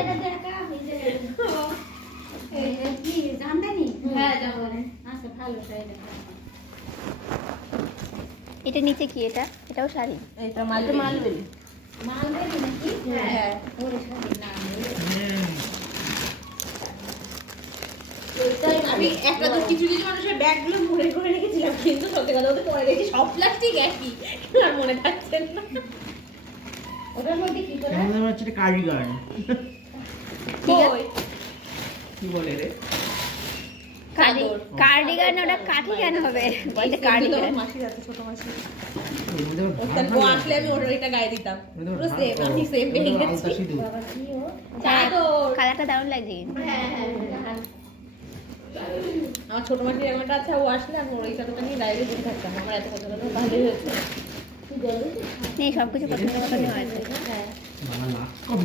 এটা দেখা এই যে এই কি জানতেনি? হ্যাঁ জানতেনি। আচ্ছা ভালো তাই দেখা। এটা নিচে কি এটা? এটাও শাড়ি? এটা মালবেলি। মালবেরি নাকি? হ্যাঁ। ওরে শাড়ি না। আমি একটা তো কিছু কিছু মানুষের ব্যাগগুলো মনে করে রেখেছিলাম, কিন্তু সত্যি কথা বলতে পরে দেখি সব প্লাস্টিক একই, আর মনে থাকছে না। ওটার মধ্যে কি করে? আমাদের হচ্ছে এটা কার্ডিগান। কই? কি বলে রে? কার্ডিগান ওটা কাঠি কেন হবে? এটা কার্ডিগান। মাসির আছে, ছোট মাসি। এর মধ্যে আবার ওর ভাত তার ভালো বউ লাগে। আসলে আমি ওর এটা গায়ে দিতাম। এর মধ্যে পুরো ভাত সেম, ভালো। আমি সেম পেয়ে এর মধ্যে গেছি। আলতা সিঁদুর। বাবা কি ও? চাদর। কালারটা দারুণ লাগছে কিন্তু। হ্যাঁ হ্যাঁ হ্যাঁ। আমার ছোট মাসির এমনটা আছে, ও আসলে আমি ওর এই চাদরটা নিয়ে বাইরে বসে থাকতাম। আমার এত পছন্দ, ভালোই হয়েছে। নেই সবকিছু পছন্দ পছন্দ হয়েছে। হ্যাঁ। বাবা লাস্ট কম